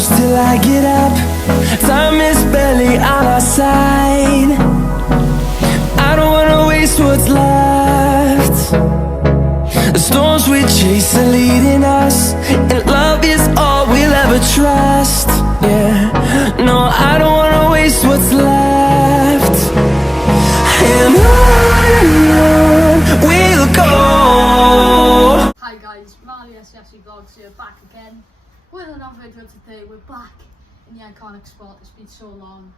close till I get up. Time is barely on our side. I don't wanna waste what's left. The storms we chase are leading us, and love is all we'll ever trust. Yeah, no, I don't wanna waste what's left. And on we'll go. Hi guys, YTMarleySCFC vlogs here, back again with another video today. We're back in the iconic spot. It's been so long.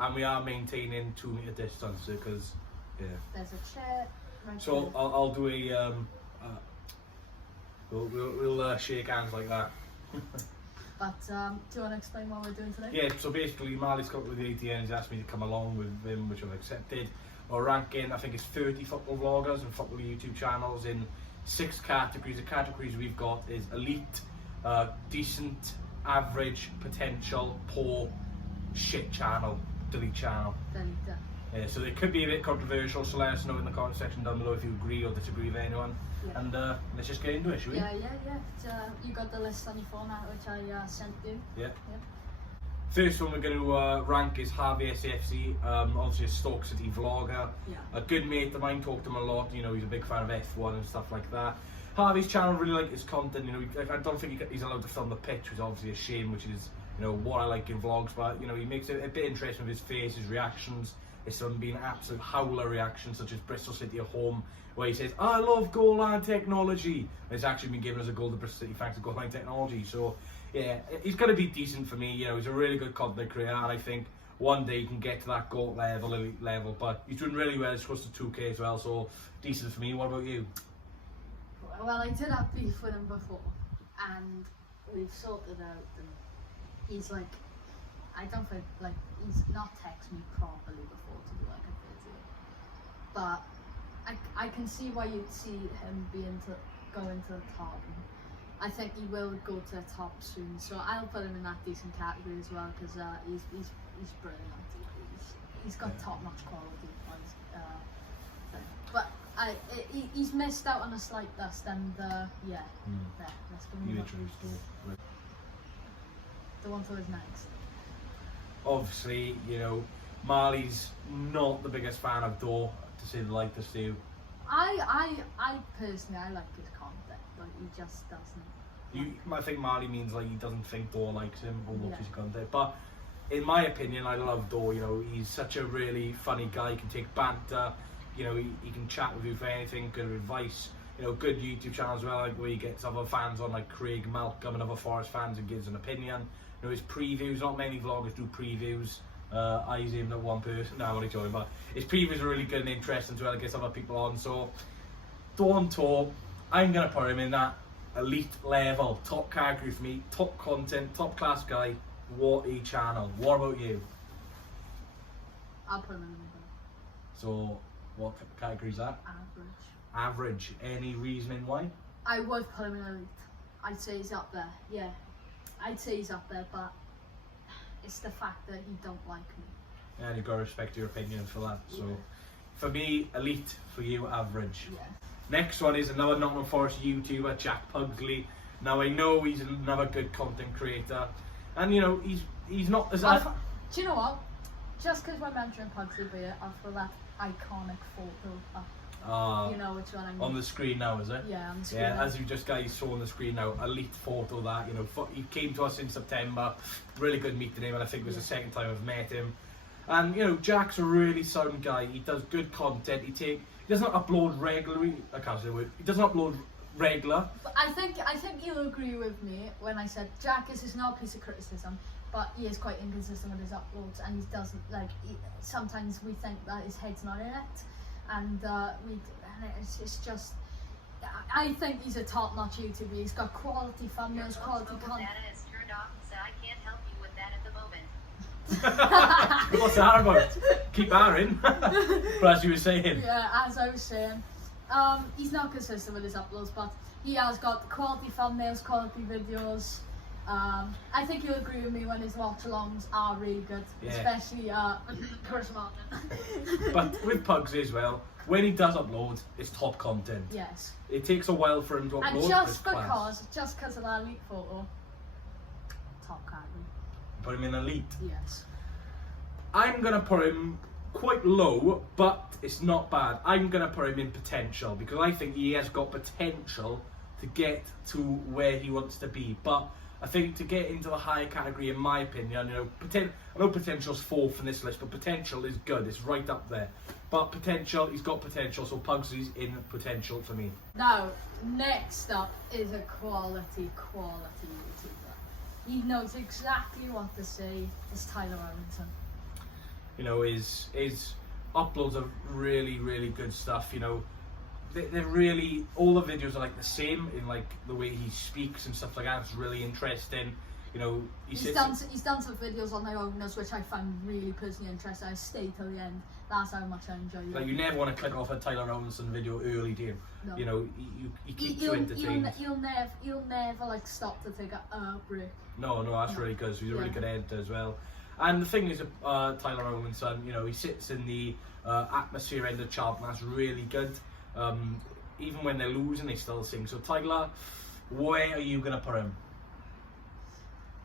And we are maintaining 2 meter distance because, yeah. There's a chair right So there. I'll do a we'll shake hands like that. But do you want to explain what we're doing today? Yeah. So basically, Marley's got with the ATN. He's asked me to come along with him, which I've accepted. We're ranking, I think it's 30 football vloggers and football YouTube channels in 6 categories. The categories we've got is elite, decent, average, potential, poor, shit channel, delete channel. Delete. So it could be a bit controversial, so let us know in the comment section down below if you agree or disagree with anyone. Yeah. And let's just get into it, shall we? Yeah. You got the list on your phone now, which I sent you. Yeah. First one we're going to rank is YTMarleySCFC, obviously a Stoke City vlogger. Yeah. A good mate of mine, talked to him a lot, you know, he's a big fan of F1 and stuff like that. Harvey's channel, really like his content, you know, I don't think he's allowed to film the pitch, which is obviously a shame, which is, you know, what I like in vlogs, but, you know, he makes it a bit interesting with his face, his reactions. There's some being absolute howler reactions, such as Bristol City at home, where he says, I love goal line technology. And it's actually been given as a goal to Bristol City thanks to goal line technology. So, yeah, he's going to be decent for me. You know, he's a really good content creator, and I think one day he can get to that GOAT level, elite level. But he's doing really well. He's close to 2K as well, so decent for me. What about you? Well, I did have beef with him before, and we've sorted out. And he's like, I don't think, like, he's not texted me properly before to do like a video, but I can see why you'd see him going to the top. I think he will go to the top soon, so I'll put him in that decent category as well, because he's brilliant. He's got top-notch quality on his thing. But he's missed out on a slight dust, and yeah, let's go move on. The one for his next. Obviously, you know, Marley's not the biggest fan of Dor, to say the lightest to you. I personally, I like his content, but he just doesn't. I think Marley means like he doesn't think Dor likes him or watches his content. But in my opinion, I love Dor. You know, he's such a really funny guy. He can take banter. You know, he can chat with you for anything, good advice. You know, good YouTube channel as well, like where he gets other fans on, like Craig Malcolm and other Forest fans, and gives an opinion. You know, his previews, not many vloggers do previews. Eyes aimed at one person. No, I'm only joking, but his previews are really good and interesting as well. It gets other people on. So, Dawn Top, I'm gonna put him in that elite level, top category for me, top content, top class guy. What a channel. What about you? I'll put him in the middle. So, what category is that? Average. Average. Any reasoning why? I would put him in elite. I'd say he's up there. Yeah, I'd say he's up there, but it's the fact that he don't like me. Yeah, and you've got to respect your opinion for that. So, for me, elite. For you, average. Yeah. Next one is another Nottingham Forest YouTuber, Jack Pugsley. Now I know he's another good content creator, and you know he's not as. Do you know what? Just because we're mentioning Pugsley here, I feel that iconic photo up. You know which one I mean. On the screen now, is it? Yeah, on the screen. Yeah, as you just guys saw on the screen now, elite photo that, you know, he came to us in September, really good meeting him, and I think it was the second time I've met him. And you know, Jack's a really sound guy. He does good content. He doesn't upload regularly. I can't say the word. He doesn't upload regular. But I think you'll agree with me when I said Jack is not a piece of criticism, but he is quite inconsistent with his uploads, and he doesn't sometimes we think that his head's not in it. And it's just, I think he's a top-notch YouTuber. He's got quality thumbnails, quality content. Data is turned off, so I can't help you with that at the moment. What's that about? Keep that in. But as you were saying. Yeah, as I was saying, he's not consistent with his uploads, but he has got quality thumbnails, quality videos. I think you'll agree with me when his watch-alongs are really good, especially Chris Martin. But with Pugsy as well, when he does upload, it's top content. Yes. It takes a while for him to upload. And just because of that elite photo, top category. Put him in elite. Yes. I'm gonna put him quite low, but it's not bad. I'm gonna put him in potential because I think he has got potential to get to where he wants to be. But I think to get into the higher category, in my opinion, I know potential's fourth in this list, but potential is good. It's right up there. But potential, he's got potential, so Pugsy's in potential for me. Now, next up is a quality YouTuber. He knows exactly what to say. It's Tyler Arrington. His uploads are really, really good stuff. They're really, all the videos are like the same in like the way he speaks and stuff like that. It's really interesting. He's done some videos on their owners which I found really personally interesting. I stayed till the end. That's how much I enjoy it. Like, you never want to click off a Tyler Arrington video early, do you? No. He keeps you entertained. You'll never like stop to take a break. No, that's really good. So he's a really good editor as well. And the thing is, Tyler Arrington, he sits in the atmosphere end of the chart, and that's really good. Even when they're losing, they still sing. So Tyler, where are you gonna put him?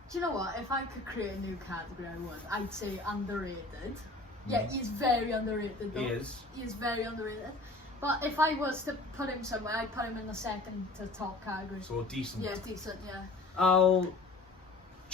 Do you know what? If I could create a new category, I would. I'd say underrated. Yeah, he's very underrated though. He is very underrated. But if I was to put him somewhere, I'd put him in the second to top category. So decent. Yeah, decent, yeah. Do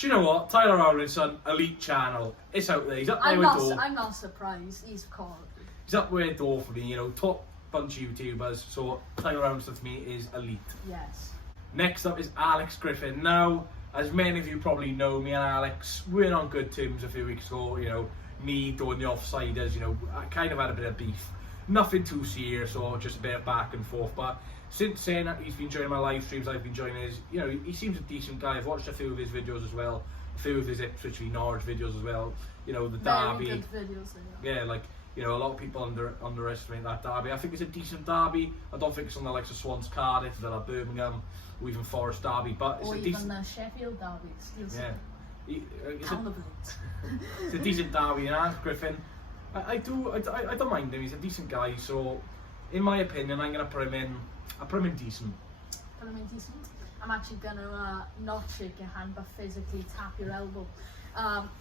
you know what? Tyler Arrington, elite channel. It's out there. He's up there with Dor. I'm not surprised. He's quality. He's up with Dor for me, top bunch of YouTubers. So Tyler Arrington for me is elite. Yes. Next up is Alex Griffin. Now, as many of you probably know, me and Alex, we're on good terms a few weeks ago. Me doing the offsiders, I kind of had a bit of beef. Nothing too serious or just a bit of back and forth. But since then, he's been joining my live streams, I've been joining his, he seems a decent guy. I've watched a few of his videos as well. A few of his Ipswich v Norwich videos as well. The derby. Very good videos, yeah, like, a lot of people underestimate that derby. I think it's a decent derby. I don't think it's on the likes of Swans, Cardiff, Villa, Birmingham, or even Forest derby, but it's or a even decent... the Sheffield derby. Yeah. It's a decent derby, and Alex Griffin, I don't mind him. He's a decent guy. So, in my opinion, I'm gonna put him in. I put him in decent. Put him in decent. I'm actually gonna not shake your hand, but physically tap your elbow,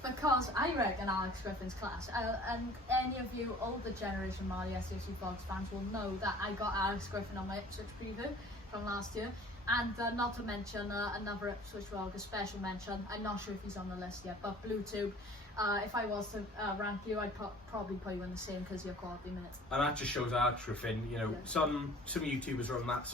because I reckon Alex Griffin's class. And any of you older generation YTMarleySCFC vlogs fans will know that I got Alex Griffin on my Ipswich preview from last year. And not to mention another Ipswich vlog, a special mention. I'm not sure if he's on the list yet, but BlueTube. If I was to rank you, I'd probably put you in the same because you're quality minutes. And that just shows Alex Griffin. Some YouTubers are on that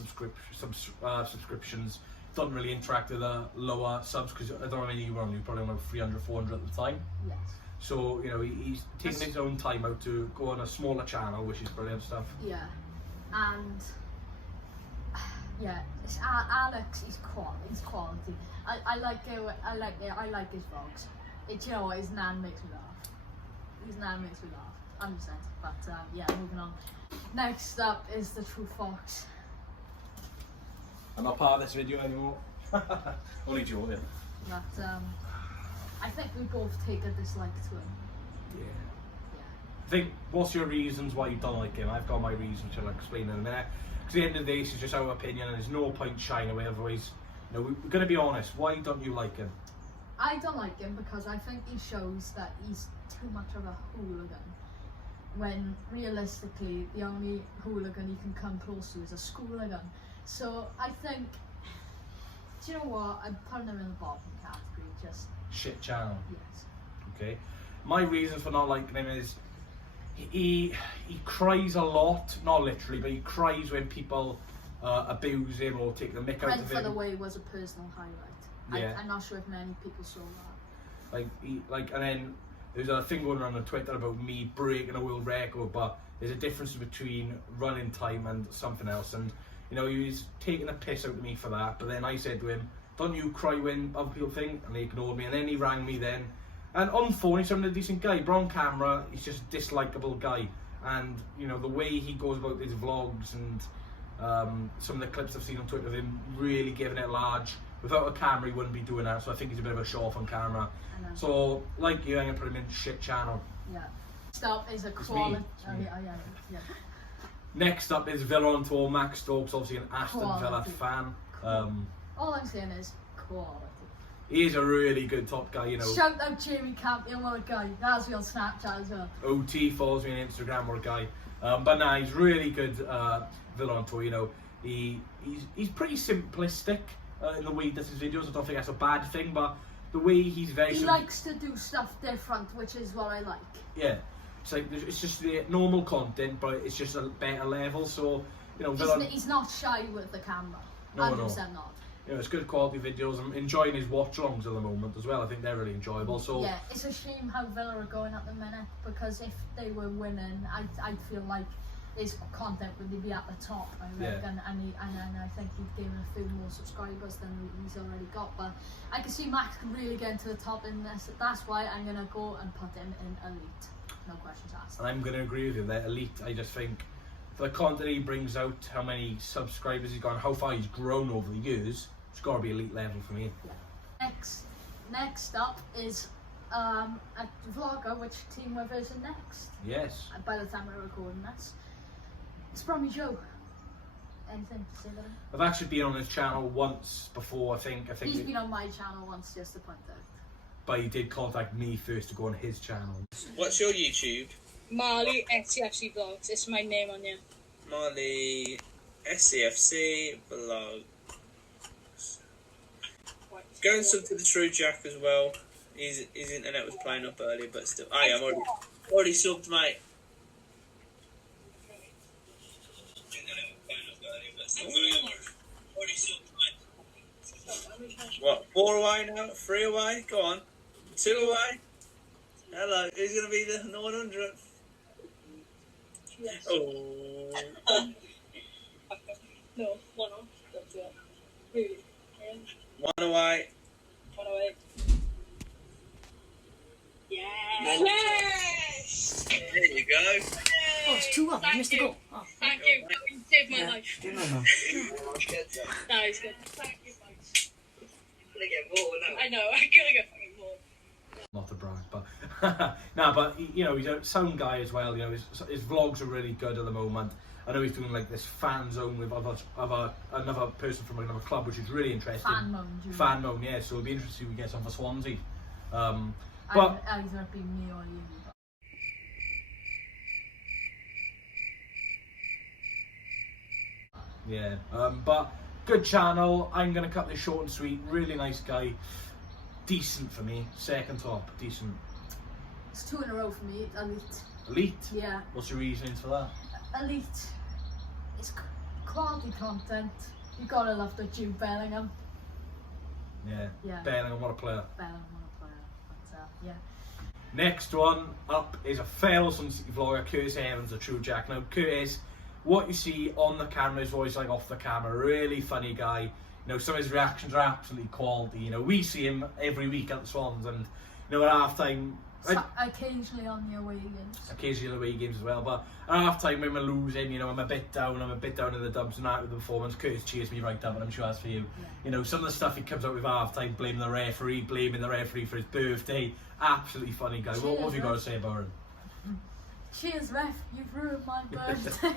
subscriptions. Don't really interact with the lower subs because I don't know any you were on. You probably on 300, 400 at the time. Yes. So he's taking his own time out to go on a smaller channel, which is brilliant stuff. Yeah, and. Yeah, it's Alex. He's quality. I like his vlogs. His nan makes me laugh. 100%. But yeah, moving on. Next up is the True Fox. I'm not part of this video anymore. Only joking. But I think we both take a dislike to him. Yeah. I think, what's your reasons why you don't like him? I've got my reasons, which I'll explain in a minute. Because at the end of the day, this is just our opinion, and there's no point shying away. Otherwise, we're going to be honest. Why don't you like him? I don't like him because I think he shows that he's too much of a hooligan. When realistically, the only hooligan you can come close to is a schooligan. So I think, do you know what? I'm putting him in the bottom category. Just shit channel. Yes. Okay. My reasons for not liking him is he cries a lot, not literally, but he cries when people abuse him or take the mick out of him. Brent for the Way was a personal highlight. Yeah. I'm not sure if many people saw that. And then there's a thing going around on Twitter about me breaking a world record, but there's a difference between running time and something else. And he was taking a piss out of me for that. But then I said to him, "Don't you cry when other people think?" And he ignored me. And then he rang me then. And on phone, he's a decent guy. But on camera, he's just a dislikable guy. And the way he goes about his vlogs and some of the clips I've seen on Twitter of him really giving it large. Without a camera, he wouldn't be doing that. So I think he's a bit of a show off on camera. So, like you, I'm gonna put him in shit channel. Yeah. Next up is a quality. Yeah. Next up is Villa on Tour. Max Stokes, obviously an Aston Villa fan. All I'm saying is quality. He is a really good top guy, you know. Shout out Jamie Campion, what a guy. That's me on Snapchat as well. OT follows me on Instagram, what a guy. But nah, he's really good villain on tour, you know. He's pretty simplistic in the way he does his videos. I don't think that's a bad thing, but the way he's very... He likes to do stuff different, which is what I like. Yeah. It's like, it's just the normal content, but it's just a better level, so, you know... He's not shy with the camera. No, 100% not. You know, it's good quality videos. I'm enjoying his watch-alongs at the moment as well. I think they're really enjoyable. So yeah, it's a shame how Villa are going at the minute, because if they were winning, I'd feel like his content would be at the top, I reckon, and I think he'd gain a few more subscribers than he's already got. But I can see Max can really get to the top in this. That's why I'm gonna go and put him in elite. No questions asked. And I'm gonna agree with you. That elite, I just think, for the content he brings out, how many subscribers he's got, and how far he's grown over the years, it's got to be elite level for me. Yeah. Next up is a vlogger. Which team we're versing next? Yes. By the time we're recording this, it's Brommy Joe. Anything to say about him? I've actually been on his channel once before. I think He's been on my channel once, just to point out. But he did contact me first to go on his channel. What's your YouTube? YTMarleySCFC vlogs. It's my name on here. YTMarleySCFC vlog. Go and sub to the True Jack as well. His internet was playing up earlier, but still. I am already subbed, mate. What? 4 away now? 3 away? Go on. 2 away? Hello. Who's going to be the 100th? Yes. Oh. No, 1 off. Don't do it. Really? 1 away. 1 away. Yes! There you go. Oh, it's 2-1. I missed a goal. Oh. Thank you. You saved my life. No, it's good. Thank you, thanks. I know, I'm gonna get fucking more. Not to brag, but nah, but you know, he's a sound guy as well. You know, his vlogs are really good at the moment. I know he's doing like this fan zone with another person from another club, which is really interesting. Fan moan, yeah. So it'll be interesting if we get some for Swansea. But either be me or you. yeah, but good channel. I'm gonna cut this short and sweet. Really nice guy. Decent for me. Second top. Decent. It's 2 in a row for me. Elite. Elite? Yeah. What's your reasonings for that? Elite. It's quality content. You gotta love the Jude Bellingham. Yeah. Bellingham, what a player. Bellingham, what a player. But yeah. Next one up is a fellow Sun City vlogger, Curtis Evans, a True Jack. Now, Curtis, what you see on the camera is always like off the camera. Really funny guy. You know, some of his reactions are absolutely quality. You know, we see him every week at the Swans, and you know, at half time. Occasionally on the away games. Occasionally away games as well, but at half time when we're losing, you know, I'm a bit down in the dumps and out with the performance. Curtis cheers me right up, and I'm sure that's for you. Yeah. You know, some of the stuff he comes out with half time, blaming the referee for his birthday. Absolutely funny guy. What have you got to say about him? Cheers, ref, you've ruined my birthday.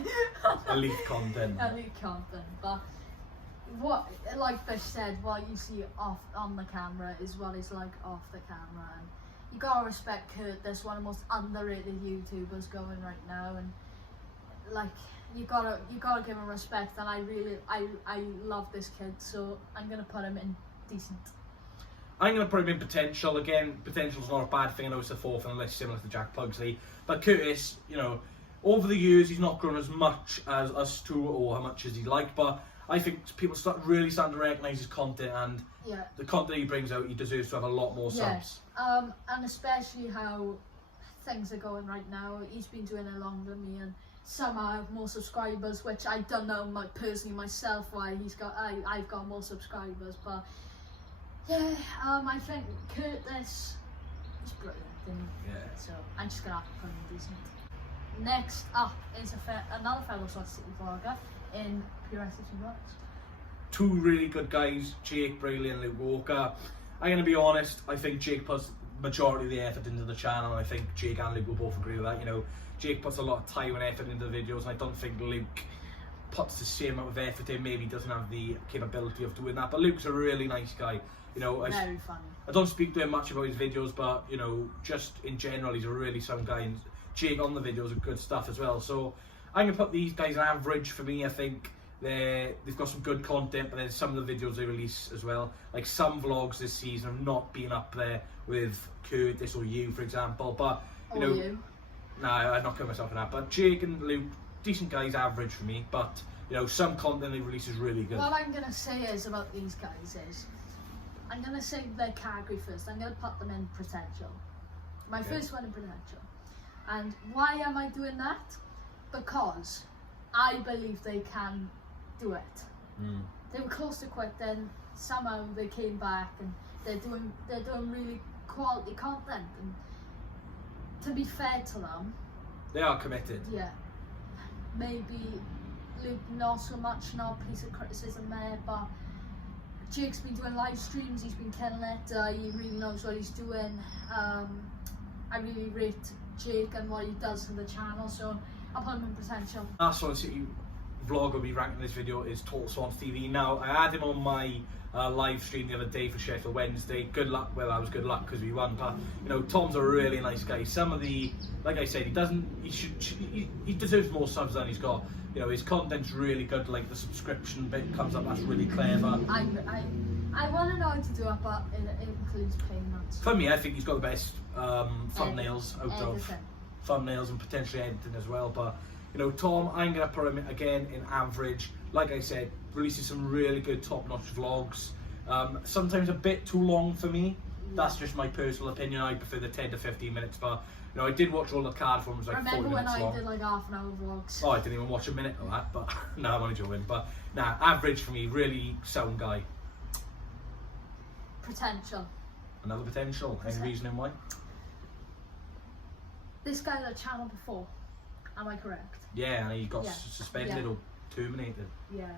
Elite content. Elite content, but what, like Bish said, what you see off on the camera is what is like off the camera, and you gotta respect Curtis, one of the most underrated YouTubers going right now, and like you gotta give him respect, and I love this kid, so I'm gonna put him in decent. I'm going to put him in potential. Again, potential's not a bad thing. I know it's the 4th on the list, similar to Jack Pugsley. But Curtis, you know, over the years, he's not grown as much as us two or how much as he'd like. But I think people really starting to recognise his content, and the content he brings out, he deserves to have a lot more subs. And especially how things are going right now. He's been doing it longer than me, and somehow I have more subscribers, which I don't know personally myself why I've got more subscribers, but. Yeah, I think Curtis is brilliant, so I'm just gonna have to put him in decent. Next up is another fellow Swans City vlogger in Pure SFC Vlogs. 2 really good guys, Jake Brayley and Luke Walker. I'm gonna be honest, I think Jake puts majority of the effort into the channel, and I think Jake and Luke will both agree with that. You know, Jake puts a lot of time and effort into the videos, and I don't think Luke puts the same amount of effort in. Maybe doesn't have the capability of doing that, but Luke's a really nice guy. You know, Very funny. I don't speak to him much about his videos, but you know, just in general, he's a really sound guy, and Jake on the videos are good stuff as well. So I'm gonna put these guys on average for me. I think they've got some good content, but then some of the videos they release as well, like some vlogs this season have not been up there with Curtis or you, for example. But you know, no, I'm not putting myself in that. But Jake and Luke, decent guys, average for me. But you know, some content they release is really good. What I'm gonna say is about these guys is, I'm gonna say their category first. I'm gonna put them in potential. My first one in potential. And why am I doing that? Because I believe they can do it. They were close to quit, then somehow they came back, and they're doing really quality content. And to be fair to them, they are committed. yeah, maybe Luke not so much, not a piece of criticism there, but Jake's been doing live streams, he's been killing it, he really knows what he's doing. I really rate Jake and what he does for the channel, so I'll put him in potential. Last Swans City vlog will be ranked in this video is Total Swans TV. Now, I had him on my live stream the other day for Sheffield Wednesday. Good luck. Well, that was good luck because we won. But you know, Tom's a really nice guy. Some of the, like I said, he deserves more subs than he's got. You know, his content's really good. Like the subscription bit comes up, that's really clever. I want to know how to do it, but it includes payments. For me, I think he's got the best thumbnails out of Editing. thumbnails and potentially editing as well. But you know, Tom, I'm gonna put him again in average. Like I said, releases some really good top-notch vlogs. Sometimes a bit too long for me. That's just my personal opinion. I prefer the 10 to 15 minutes. But you know, I did watch all the card forms like 40 minutes long. Remember when I did like half an hour vlogs? Oh, I didn't even watch a minute of that. But no, I'm only joking. But nah, average for me. Really sound guy. Potential. Another potential. Any reasoning why? This guy had a channel before. Am I correct? Yeah, and he got Yeah. suspended Yeah. or terminated. Yeah.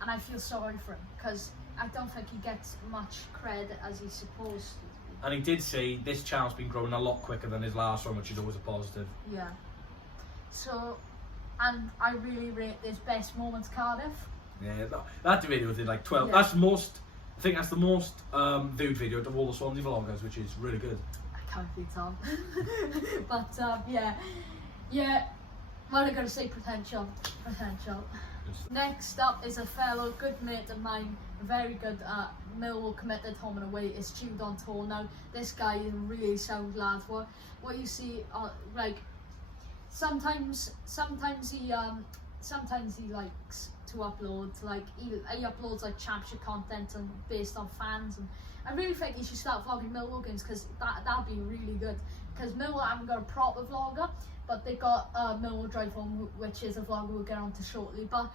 And I feel sorry for him because I don't think he gets much credit as he's supposed to. And he did say this channel's been growing a lot quicker than his last one, which is always a positive. Yeah. So, and I really rate this best moments Cardiff. Yeah, that video did like 12. Yeah. That's most. I think that's the most viewed video of all the Swansea vloggers, which is really good. I can't be Tom. But yeah. What am I gonna say? Potential. Next up is a fellow good mate of mine, very good Millwall committed home and away. Is Stu on tour now. This guy is a really sound lad. What you see, like sometimes he likes to upload, like he uploads like championship content and based on fans, and I really think he should start vlogging Millwall games because that'd be really good. Because Millwall haven't got a proper vlogger, but they got Millwall Drive Home, which is a vlogger we'll get on to shortly. But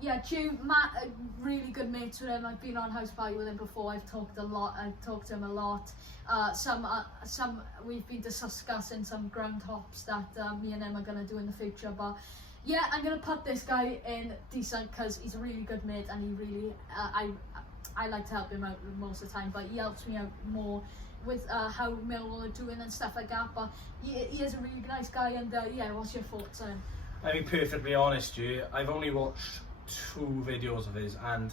yeah, Matt, really good mates with him. I've been on house party with him before. I've talked to him a lot. Some we've been discussing some ground hops that me and him are gonna do in the future. But yeah, I'm gonna put this guy in decent because he's a really good mate, and he really I like to help him out most of the time, but he helps me out more with how Millwall are doing and stuff like that. But he is a really nice guy, and yeah, what's your thoughts on him? I'll be perfectly honest with you, I've only watched 2 videos of his, and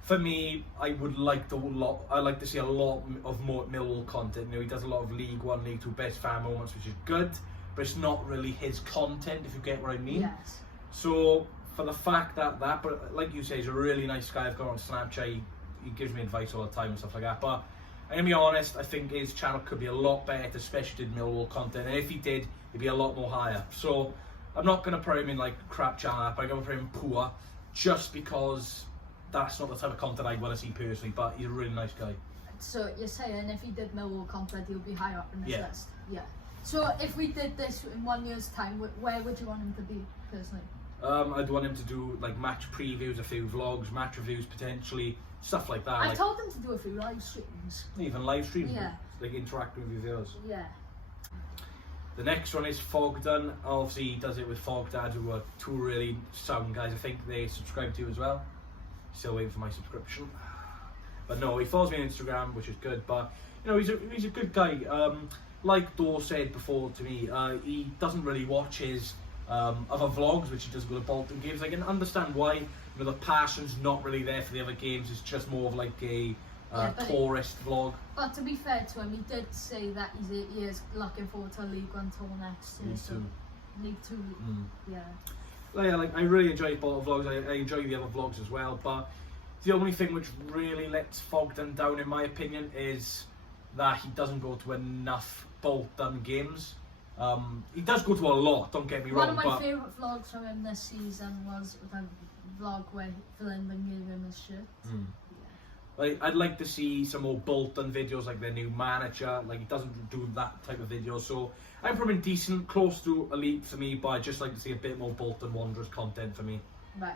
for me, I would like to see a lot of more Millwall content. You know, he does a lot of League 1, League 2 best fan moments, which is good, but it's not really his content, if you get what I mean. Yes. So for the fact but like you say, he's a really nice guy. I've got on Snapchat, he gives me advice all the time and stuff like that. But I'm gonna be honest, I think his channel could be a lot better, especially did Millwall content, and if he did, he'd be a lot more higher. So I'm not gonna put him in like crap channel, but I'm gonna put him in poor, just because that's not the type of content I want to see personally. But he's a really nice guy. So you're saying if he did Millwall content, he'll be higher up in this Yeah. list? Yeah. So if we did this in 1 year's time, where would you want him to be personally? I'd want him to do like match previews, a few vlogs, match reviews potentially, stuff like that. I like, told him to do a few live streams. even live streams, Yeah. like interacting with your viewers. Yeah. The next one is Fogdon. Obviously, he does it with Fogdad, who are 2 really sound guys. I think they subscribe to you as well. Still waiting for my subscription. But no, he follows me on Instagram, which is good. But you know, he's a good guy. Like Dor said before to me, he doesn't really watch his other vlogs, which he does with the Bolton games. I can understand why. You know, the passion's not really there for the other games. It's just more of like a Yeah, but tourist vlog. But to be fair to him, he did say that he is looking forward to a League One tour next year. League Two. League Two, yeah. Well, yeah, like I really enjoy both vlogs. I enjoy the other vlogs as well. But the only thing which really lets Fogden down, in my opinion, is that he doesn't go to enough Bolton games. He does go to a lot. Don't get me wrong. One of my favourite vlogs from him this season was the vlog where Flynn gave him his shirt. Like, I'd like to see some more Bolton videos, like their new manager. Like, he doesn't do that type of video, so I'm probably decent, close to elite for me, but I'd just like to see a bit more Bolton Wanderers content for me. Right.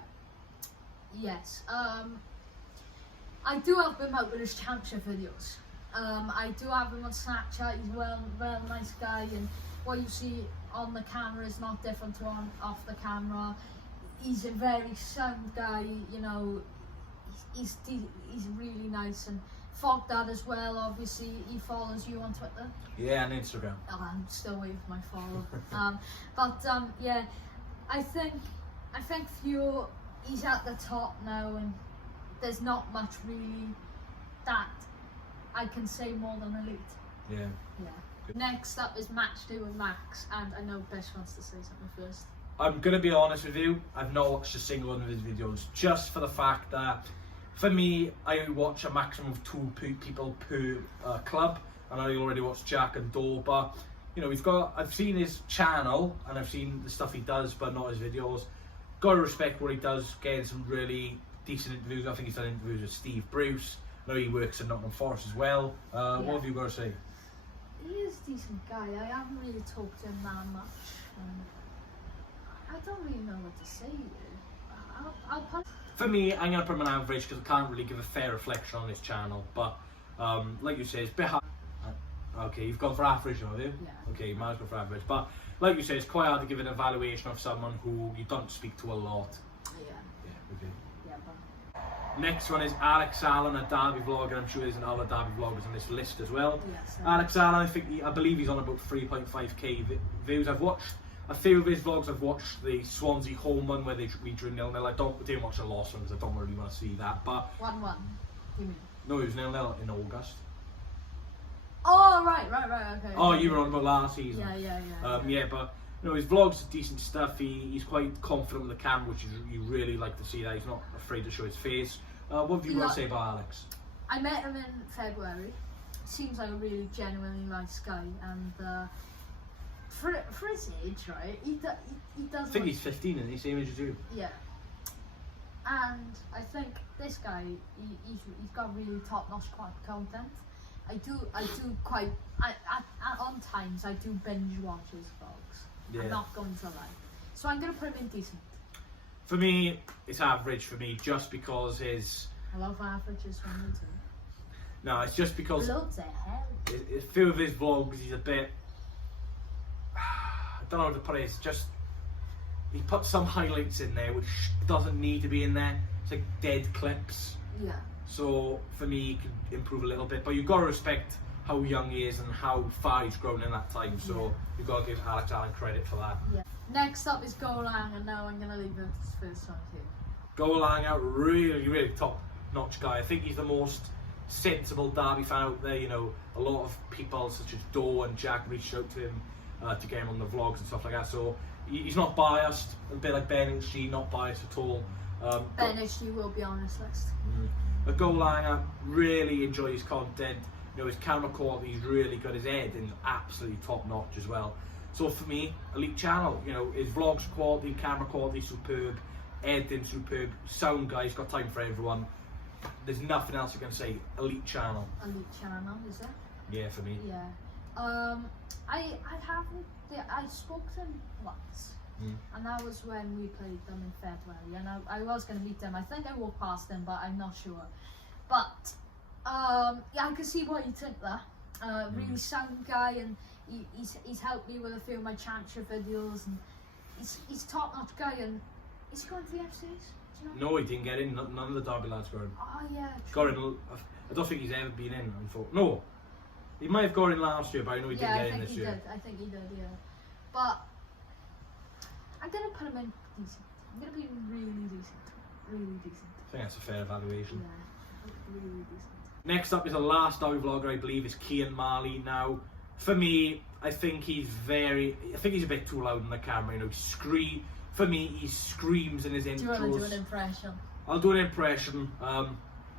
Yes. I do help him out with his championship videos. I do have him on Snapchat. He's a well nice guy, and what you see on the camera is not different to off the camera. He's a very sound guy, you know. He's really nice, and Fogdad as well. Obviously, he follows you on Twitter. Yeah, and Instagram. Oh, I'm still waiting for my follow. Yeah, I think Theo, he's at the top now, and there's not much really that I can say more than elite. Yeah. Yeah. Next up is Match Day with Max, and I know Bish wants to say something first. I'm gonna be honest with you. I've not watched a single one of his videos, just for the fact that, for me, I watch a maximum of 2 people per club, and I already watched Jack and Dor. But you know, I've seen his channel and I've seen the stuff he does, but not his videos. Gotta respect what he does, getting some really decent interviews. I think he's done interviews with Steve Bruce. I know he works in Nottingham Forest as well. What have you got to say? He is a decent guy. I haven't really talked to him that much. I don't really know what to say. I'll put. For me, I'm going to put him on average because I can't really give a fair reflection on his channel. But like you say, it's a bit hard. Okay, you've gone for average, have you? Yeah. Okay, you might as well go for average. But like you say, it's quite hard to give an evaluation of someone who you don't speak to a lot. Yeah. Yeah, okay. Yeah, but Next one is Alex Allen, a Derby vlogger. I'm sure there's another Derby vloggers on this list as well. yes. Alex Allen, I believe he's on about 3.5k views. I've watched a few of his vlogs. I've watched the Swansea home one where we drew 0-0. I didn't watch the last one because I don't really want to see that. But 1-1. You mean? no, it was 0-0 in August. Oh right, okay. Oh, you were on about last season. Yeah. But you know, his vlogs are decent stuff. He's quite confident with the camera, which is you really like to see that. He's not afraid to show his face. What have you got to say about Alex? I met him in February. Seems like a really genuinely nice guy, and for his age, right? He does. I think he's 15 and he's the same age as you. Yeah. And I think this guy, he's got really top-notch content. I do quite. On times I do binge watch his vlogs. Yeah. I'm not going to lie. So I'm gonna put him in decent. For me, it's average for me, just because his. I love averages from you too. No, it's just because Loads of hell. a few of his vlogs, he's a bit. I don't know how to put it. It's just he puts some highlights in there which doesn't need to be in there. It's like dead clips. Yeah. So for me, he could improve a little bit, but you've got to respect how young he is and how far he's grown in that time. So you've got to give Alex Allen credit for that. Yeah. Next up is Golang, and now I'm gonna leave it for this one too. Golang out, really top-notch guy. I think he's the most sensible Derby fan out there. You know, a lot of people such as Doe and Jack reached out to him to get him on the vlogs and stuff like that. So he's not biased, a bit like Ben H.G., not biased at all. Ben H.G. will be on this list. But Golang, really enjoy his content. You know, his camera quality is really good. His editing is absolutely top-notch as well. So for me, elite channel. You know, his vlogs quality, camera quality superb, editing superb, sound guy. He's got time for everyone. There's nothing else I can say. Elite channel. Elite channel, is it? Yeah, for me. Yeah. I spoke to him once, and that was when we played them in February, and I was going to meet them. I think I walked past them, but I'm not sure. But yeah, I can see why you think that. Really sound guy, and he's helped me with a few of my championship videos, and he's top-notch guy. And is he going to the FCs? Do you know? No, he didn't get in. None of the Derby lads got in. Oh yeah. Got in. I don't think he's ever been in. No, he might have got in last year, but I know he didn't get in this year. I think he did. Yeah. But I'm gonna put him in decent. I'm gonna be really decent. Really decent. I think that's a fair evaluation. Yeah, really decent. Next up is the last Derby vlogger, I believe, is YTMarley. Now, for me, I think he's a bit too loud on the camera. You know, for me, he screams in his intros. Do you want to do an impression? I'll do an impression.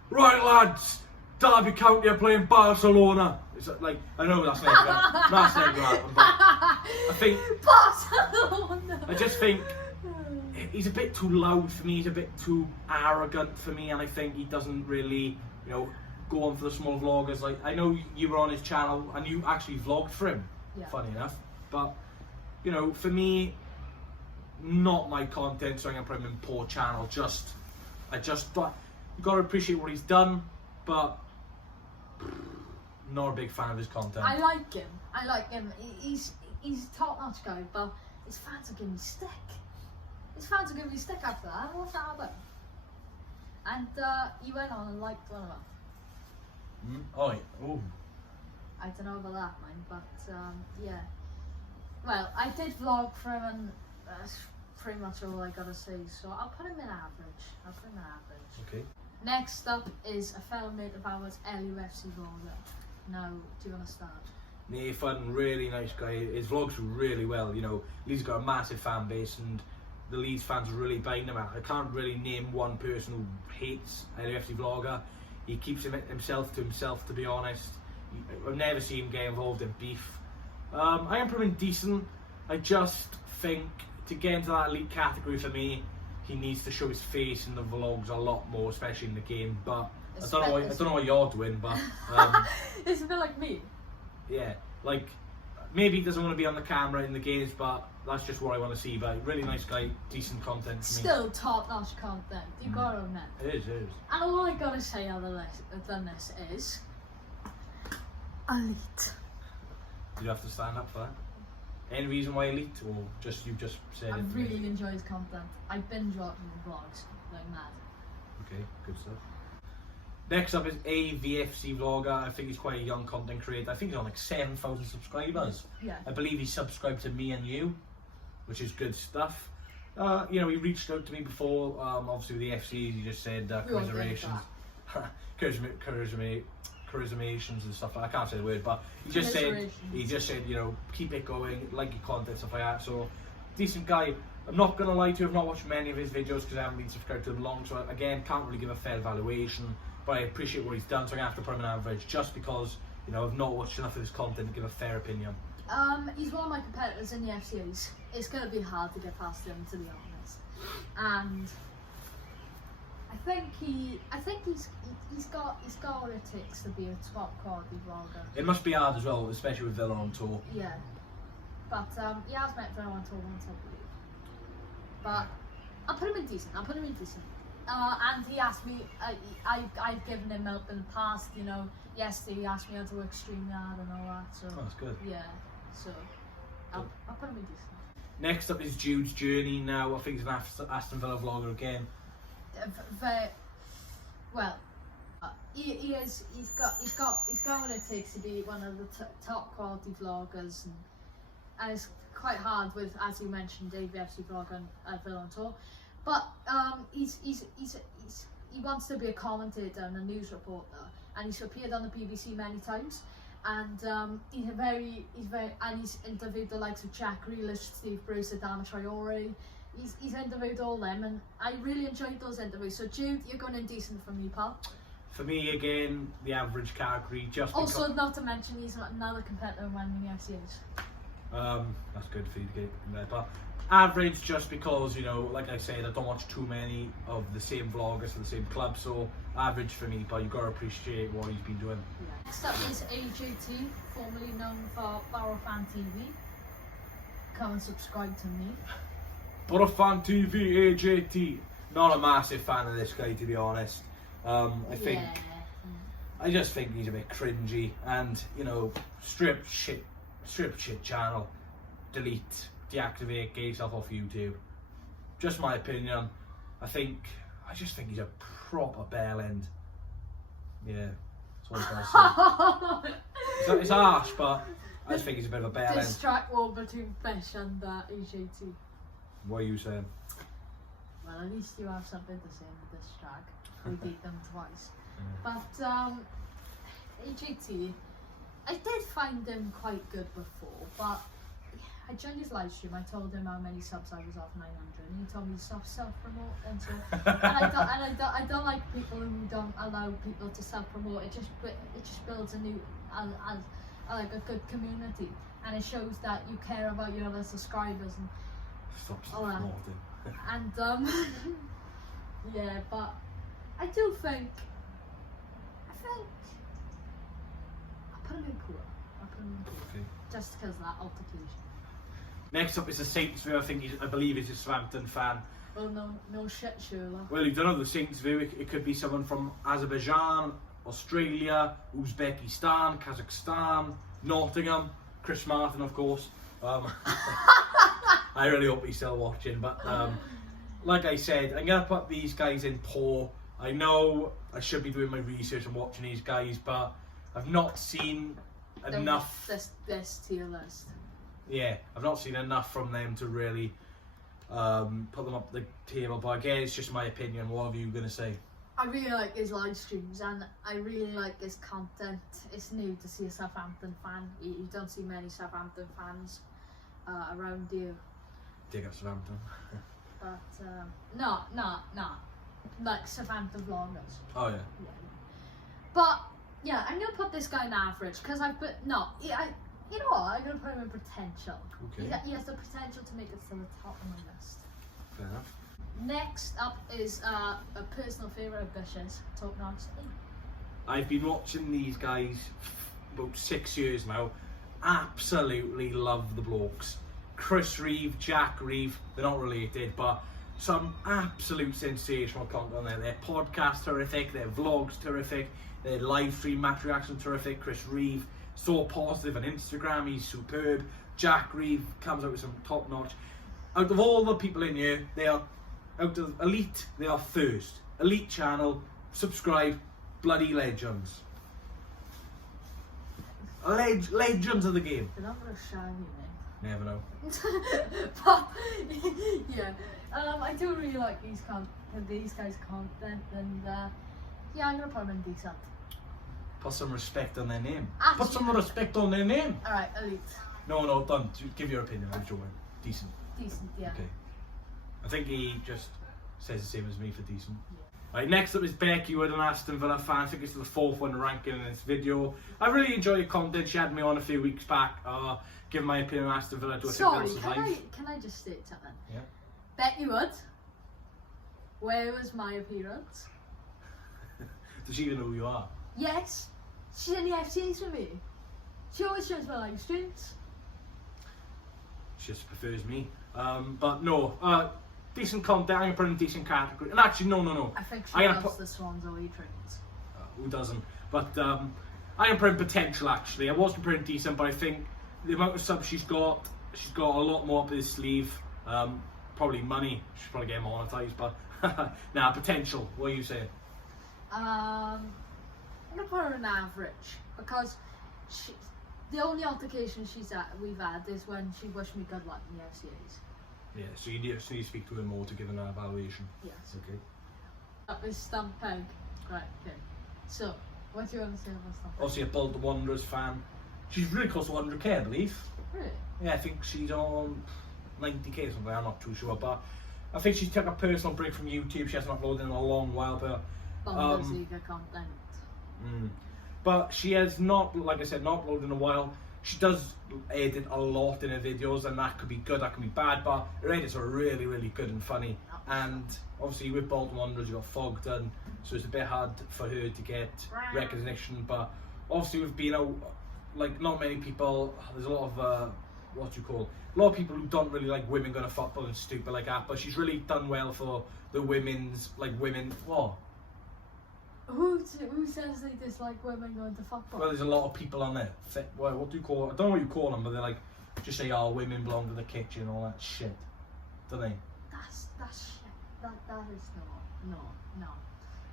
Right, lads, Derby County are playing Barcelona. It's like, I know that's not going to happen, but I think Barcelona. I just think he's a bit too loud for me. He's a bit too arrogant for me, and I think he doesn't really, you know, go on for the small vloggers. Like, I know you were on his channel and you actually vlogged for him. Yeah. Funny enough, but you know, for me, not my content, so I'm gonna put him in poor channel. But you gotta appreciate what he's done, but not a big fan of his content. I like him. He's a top-notch guy, but his fans are giving me stick. After that. What's that about? And he went on and liked one of them. Oh, yeah. Ooh. I don't know about that, man, but yeah. Well, I did vlog for him, and that's pretty much all I gotta say. So I'll put him in average. Okay. Next up is a fellow mate of ours, LUFC vlogger. Now, do you want to start? Nathan, really nice guy. His vlogs do really well. You know, Leeds got a massive fan base, and the Leeds fans are really behind him. I can't really name one person who hates LUFC vlogger. He keeps himself to himself, to be honest. I've never seen him get involved in beef. I am pretty decent. I just think to get into that elite category for me, he needs to show his face in the vlogs a lot more, especially in the game. But I don't know what you're doing, but it's a bit like me. Yeah, like maybe he doesn't want to be on the camera in the games, but that's just what I want to see. But really nice guy, decent content for me. Still top-notch content. You gotta admit. It is. And all I gotta say other than this is elite. Did you have to stand up for that? Any reason why elite, or just you just said I it? really enjoy his content. I binge watching the vlogs like mad. Okay, good stuff. Next up is a VFC vlogger. I think he's quite a young content creator. I think he's on like 7,000 subscribers. Yeah. I believe he's subscribed to me and you, which is good stuff. You know, he reached out to me before. Obviously with the FCs, he just said commiserations, charismations and stuff. I can't say the word, but he just said, you know, keep it going, like your content, stuff like that. So, decent guy. I'm not gonna lie to you, I've not watched many of his videos because I haven't been subscribed to him long. So again, can't really give a fair evaluation. But I appreciate what he's done, so I'm gonna have to put him an average, just because, you know, I've not watched enough of his content to give a fair opinion. He's one of my competitors in the FCAs. It's gonna be hard to get past him, to be honest. And I think he's got what it takes to be a top quality vlogger. It must be hard as well, especially with Villa on tour. Yeah, but he has met Villa on tour once, I believe. But I'll put him in decent. And he asked me. I've given him help in the past. You know, yesterday he asked me how to work StreamYard and all that. So that's good. Yeah, so I'll put him in decent. Next up is Jude's journey. Now I think he's an Aston Villa vlogger again. He's got what it takes to be one of the top quality vloggers, and it's quite hard with, as you mentioned, AVFC vlogger and Villa on tour. But he wants to be a commentator and a news reporter, and he's appeared on the BBC many times. And he's interviewed the likes of Jack Grealish, Steve Bruce, Adama Traore. He's interviewed all them, and I really enjoyed those interviews. So Jude, you're going in decent for me, pal. For me, again, the average category. Just also, not to mention, he's another competitor in one of the FCAs. That's good for you to get in there, but average, just because, you know, like I said, I don't watch too many of the same vloggers for the same club, so average for me. But you got to appreciate what he's been doing. Yeah. Next up is AJT, formerly known for Borough Fan TV. Come and subscribe to me. Borough Fan TV, AJT. Not a massive fan of this guy, to be honest. I just think he's a bit cringy, and you know, strip shit channel, delete, deactivate, get yourself off YouTube. Just my opinion. I just think he's a proper bell end. Yeah, that's what I'm gonna say. It's harsh, but I just think he's a bit of a bell end. Distract war between Fish and AJT. What are you saying? Well, at least you have something to say in the diss track. We beat them twice. But AJT, I did find him quite good before, but I joined his live stream. I told him how many subs I was off 900, and he told me to stop self-promote. And so, I don't like people who don't allow people to self-promote. It just builds a new, like a good community, and it shows that you care about your other subscribers and Stop all that. self-promoting. And yeah, but I think I'll put him in poor. Okay. Just because of that altercation. Next up is the Saints view. I believe he's a Southampton fan. Oh no shit, Sherlock. Well, you don't know the Saints view. It could be someone from Azerbaijan, Australia, Uzbekistan, Kazakhstan, Nottingham, Chris Martin, of course. I really hope he's still watching. But like I said, I'm gonna put these guys in poor. I know I should be doing my research and watching these guys, but I've not seen enough. This tier list. Yeah, I've not seen enough from them to really put them up the table. But again, it's just my opinion. What are you going to say? I really like his live streams, and I really like his content. It's new to see a Southampton fan. You don't see many Southampton fans around you. Dig up Southampton. But no. Like Southampton vloggers. Oh yeah. Yeah. But yeah, I'm gonna put this guy in average because you know what? I'm gonna put him in potential. Okay. He has the potential to make it to the top of my list. Fair enough. Next up is a personal favourite of Bish's, Top Notch. I've been watching these guys about 6 years now. Absolutely love the blokes. Chris Reeve, Jack Reeve, they're not related, but some absolute sensational content on there. Their podcast terrific, their vlogs terrific, their live stream match reaction terrific. Chris Reeve, so positive on Instagram, he's superb. Jack Reeve comes out with some top notch. Out of all the people in here, they are out of elite, they are first. Elite channel, subscribe, bloody legends. Legends of the game. They're not gonna shine you, mate. Never know. But yeah, I do really like these guys' content, and yeah, I'm gonna put them in decent. Put some respect on their name. Actually, Put some respect on their name. Alright, elite. No, don't. Give your opinion. I'm joking. Decent. Decent, yeah. Okay. I think he just says the same as me for decent. Yeah. Right, next up is Becky Wood, an Aston Villa fan. I think it's the 4th one ranking in this video. I really enjoy your content. She had me on a few weeks back. Give my opinion on Aston Villa. Do I Sorry, think they'll survive? can I just state something? Yeah. Becky Wood, where was my appearance? Does she even know who you are? Yes, she's in the FTs with me. She always shows my live streams. She just prefers me. But no, decent content. I'm going to put in a decent category. And actually, no. I think she I'm loves gonna the Swans away trains. who doesn't? But I'm going to put in potential, actually. I was going to put in decent, but I think the amount of subs she's got a lot more up his sleeve. Probably money. She's probably getting monetized, but nah, potential. What are you saying? I'm gonna put her in average because the only altercation we've had is when she wished me good luck in the FCAs. Yeah, so you need to speak to her more to give an evaluation. Yes. Okay. That was Stump Peg. Right, okay. So, what do you want to say about Stump Peg? Obviously a Bolton Wanderers fan. She's really close to 100k, I believe. Really? Yeah, I think she's on 90k or something, I'm not too sure, but I think she's took a personal break from YouTube. She hasn't uploaded in a long while, but Bundesliga content. But she has not, like I said, not uploaded in a while. She does edit a lot in her videos, and that could be good, that could be bad, but her edits are really, really good and funny. And obviously with Bolton Wanderers, you've got Fog done, so it's a bit hard for her to get recognition, but obviously we've been out, like, not many people, there's a lot of, a lot of people who don't really like women going to football and stupid like that, but she's really done well for the women's, what? Who says they dislike women going to football? Well, there's a lot of people on there. What do you call it? I don't know what you call them, but they're like, just say, oh, women belong to the kitchen and all that shit. Don't they? That's shit. That is no.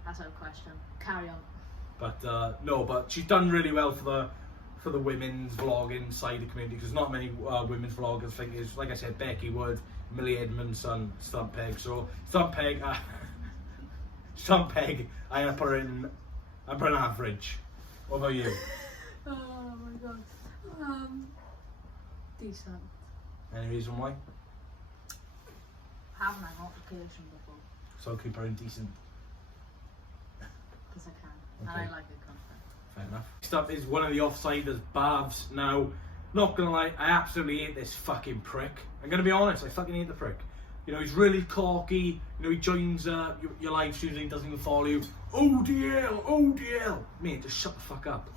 That's out of question. Carry on. But no, but she's done really well for the women's vlogging side of the community, because not many women's vloggers. I think is, like I said, Becky Wood, Millie Edmondson, Stump Peg. So Stump Peg, I'm gonna put her in average. What about you? Oh my god. Decent. Any reason why? Haven't had an altercation before, So keep her indecent. because I can. Okay. And I like good content. Fair enough. Next up is one of the offsiders, Bavs. Now, not gonna lie, I absolutely hate this fucking prick. I'm gonna be honest, I fucking hate the prick. You know, he's really cocky. You know, he joins your live streams and he doesn't even follow you. ODL, ODL. Mate, just shut the fuck up.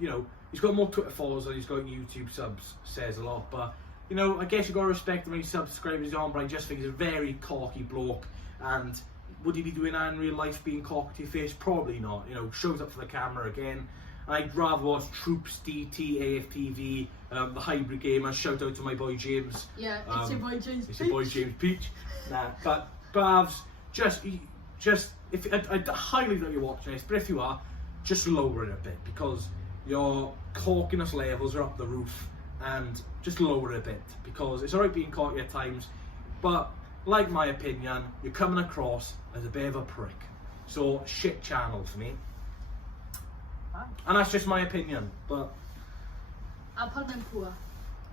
You know, he's got more Twitter followers than he's got YouTube subs. Says a lot, but you know, I guess you gotta respect how many subscribers he's on. But I just think he's a very cocky bloke. And would he be doing that in real life, being cocky to your face? Probably not. You know, shows up for the camera again. I'd rather watch Troops, DT, AFTV, the Hybrid Gamer. Shout out to my boy James. Yeah, it's your boy James. It's your boy James Peach. Nah, but Bavs, just if I highly doubt you're watching this, but if you are, just lower it a bit because your cockiness levels are up the roof, and just lower it a bit because it's alright being cocky at times, but like my opinion, you're coming across as a bit of a prick. So shit channel for me. And that's just my opinion, but I'll put him in poor.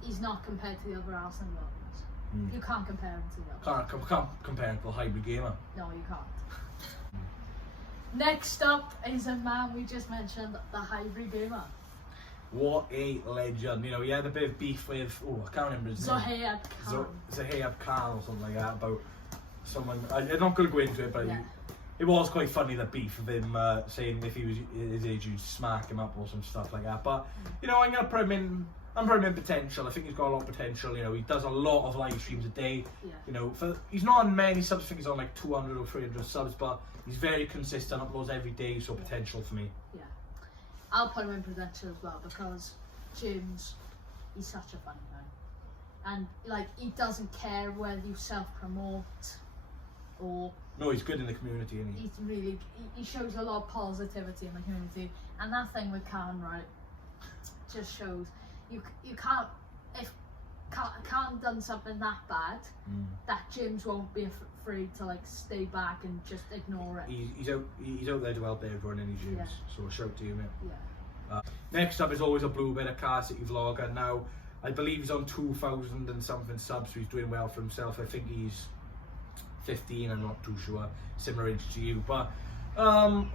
He's not compared to the other Arsenal vloggers. You can't compare him to the others. can't compare him to the Hybrid Gamer. No, you can't. Next up is a man we just mentioned, the Hybrid Gamer. What a legend. You know, he had a bit of beef with, I can't remember his name. Zahayab Khan or something like that, about someone, I'm not going to go into it, but yeah. It was quite funny, the beef of him saying if he was his age you'd smack him up or some stuff like that. But you know, I'm put him in potential. I think he's got a lot of potential. You know, he does a lot of live streams a day. Yeah. You know, he's not on many subs. I think he's on like 200 or 300 subs, but he's very consistent, uploads every day, so potential for me. Yeah, I'll put him in potential as well because James, he's such a funny guy, and like he doesn't care whether you self-promote or. No, he's good in the community, isn't he? He's really, he shows a lot of positivity in the community, and that thing with Khan, right, just shows you can't, if Khan done something that bad, that James won't be afraid to like stay back and just ignore it. He's out there to help everyone in his James, Yeah. so a shout to you, mate. Yeah. Next up is always a blue bit of Car City vlogger. Now, I believe he's on 2,000 and something subs, so he's doing well for himself. I think he's 15, I'm not too sure, similar age to you, but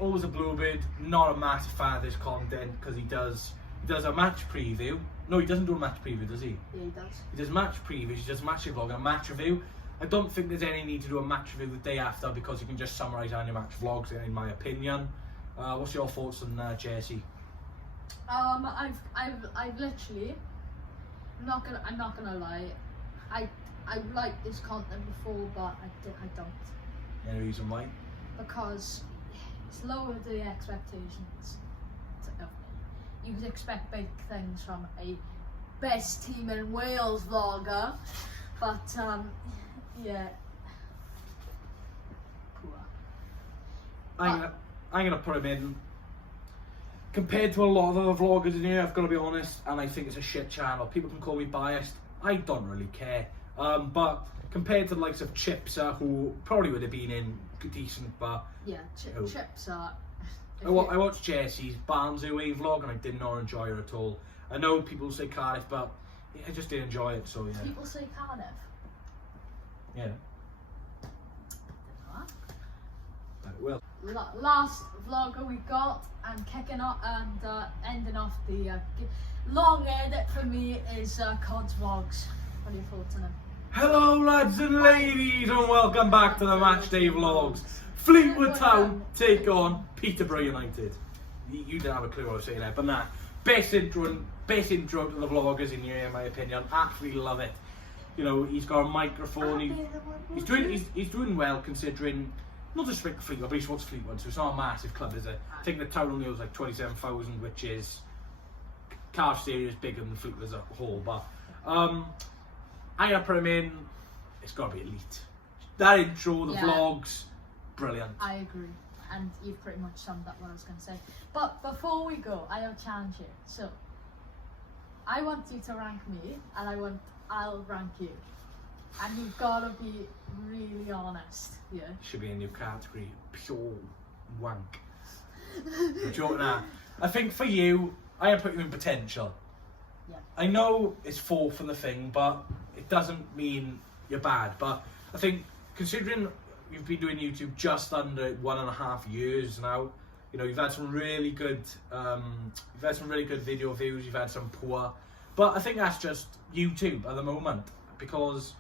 always a bluebird. Not a massive fan of this content because he does a match preview. No, he doesn't do a match preview, does he? Yeah, he does. He does match previews, he does match vlog and a match review. I don't think there's any need to do a match review the day after because you can just summarise on your match vlogs, in my opinion. What's your thoughts on Jesse? I've literally, I'm not gonna lie, I've liked this content before, but I don't. Any reason why? Because it's lowered the expectations of me. You could expect big things from a best team in Wales vlogger, but yeah, poor. I'm gonna put him in. Compared to a lot of other vloggers in here, I've got to be honest, and I think it's a shit channel. People can call me biased. I don't really care. But compared to the likes of Chipsa, who probably would have been in decent, but yeah, Chips are. I watched Jesse's Barnsley away vlog and I did not enjoy her at all. I know people say Cardiff, but I just didn't enjoy it. So yeah. People say Cardiff. Yeah. Well. Last vlogger we got, and kicking off and ending off the long edit for me is Cod's vlogs. What are your thoughts on him? Hello lads and ladies and welcome back to the Matchday Vlogs. Fleetwood Town take on Peterborough United. You didn't have a clue what I was saying there, but nah. Best intro to the vloggers in here in my opinion. Absolutely love it. You know, he's got a microphone, he's doing well considering not just Fleetwood, but he's what's Fleetwood, so it's not a massive club, is it? I think the town only owns like 27,000, which is Cardiff area is bigger than Fleetwood as a whole, but I'm gonna put him in. It's gotta be elite. That intro, the vlogs, brilliant. I agree, and you've pretty much summed up what I was going to say. But before we go, I have a challenge here. So I want you to rank me, and I'll rank you, and you've got to be really honest. Yeah. Should be a new category, pure wank. You're joking now. I think for you, I have put you in potential. Yeah. I know it's for the thing, but it doesn't mean you're bad. But I think considering you've been doing YouTube just under 1.5 years now, you know, you've had some really good video views, you've had some poor, but I think that's just YouTube at the moment, because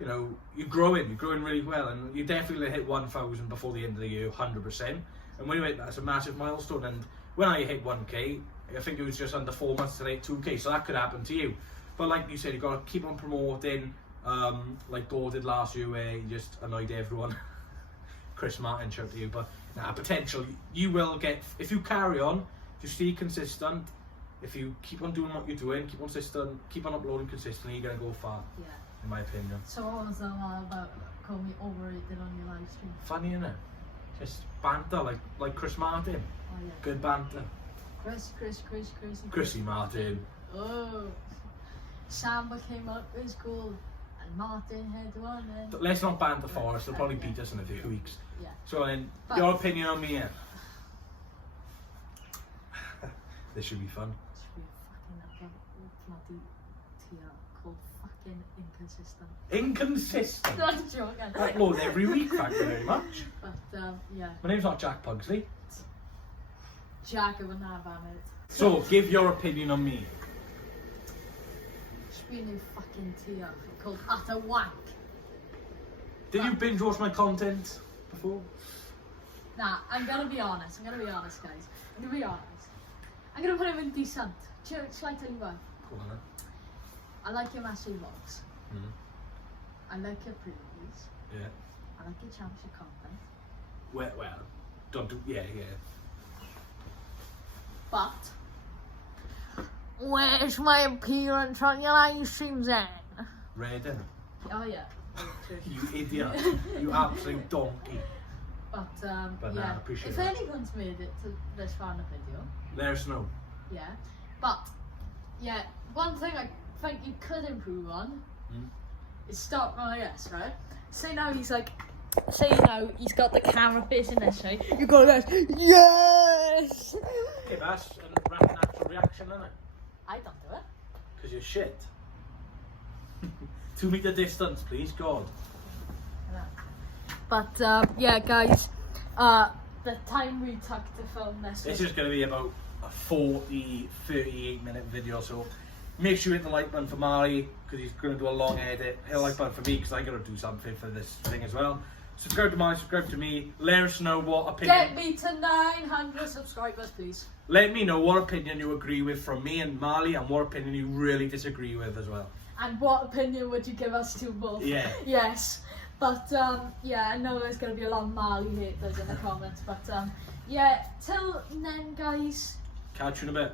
you know, you're growing really well, and you definitely hit 1,000 before the end of the year, 100%. And when you hit that's a massive milestone. And when I hit 1K, I think it was just under 4 months to hit 2K, so that could happen to you. But like you said, you've got to keep on promoting, like Bo did last year, where he just annoyed everyone. Chris Martin showed to you, but potential, you will get, if you carry on, if you stay consistent, if you keep on doing what you're doing, keep on uploading consistently, you're going to go far. Yeah. In my opinion. So what was that all about? Call me overrated on your live stream. Funny, innit? Just banter, like Chris Martin. Oh yeah. Good banter. Chrissy Martin. Oh. Samba came up with school and Martin had one and... Let's not banter for us, they'll probably beat us in a few weeks. Yeah. So then, But your opinion on me, yeah? This should be fun. it should be fucking bloody tier called fucking inconsistent. Inconsistent? Not joking. Upload every week, thank you very much. But yeah. My name's not Jack Pugsley. Jack, I wouldn't have it. So, give your opinion on me. Should be a new fucking tier called Utter Wank. Did you binge watch my content before? Nah, I'm gonna be honest, guys. I'm gonna be honest. I'm gonna put him in decent. Shall I tell you why? Go on then. I like your massive vlogs. Mm. I like your previews. Yeah. I like your championship content. Well, don't do, yeah. But where's my appearance on your live streams then? Red, innit? Oh yeah. You idiot. You absolute donkey. But But nah, I yeah. appreciate If that. anyone's made it to this far in the video, Let us know. yeah. But yeah, one thing I think you could improve on is stop my yes, right? Say now he's got the camera facing this way. You go this, yes. Okay, that's a natural reaction, isn't it? I don't do it. Because you're shit. 2 meter distance, please, God. But yeah, guys, the time we took to film this. This is going to be about a 38 minute video, so make sure you hit the like button for Marley, because he's going to do a long edit. Hit the like button for me, because I'm going to do something for this thing as well. Subscribe to Marley, subscribe to me. Let us know what opinion. Get me to 900 subscribers, please. Let me know what opinion you agree with from me and Marley, and what opinion you really disagree with as well. And what opinion would you give us to both? Yeah. Yes. But yeah, I know there's going to be a lot of Marley haters in the comments. But yeah, till then, guys. Catch you in a bit.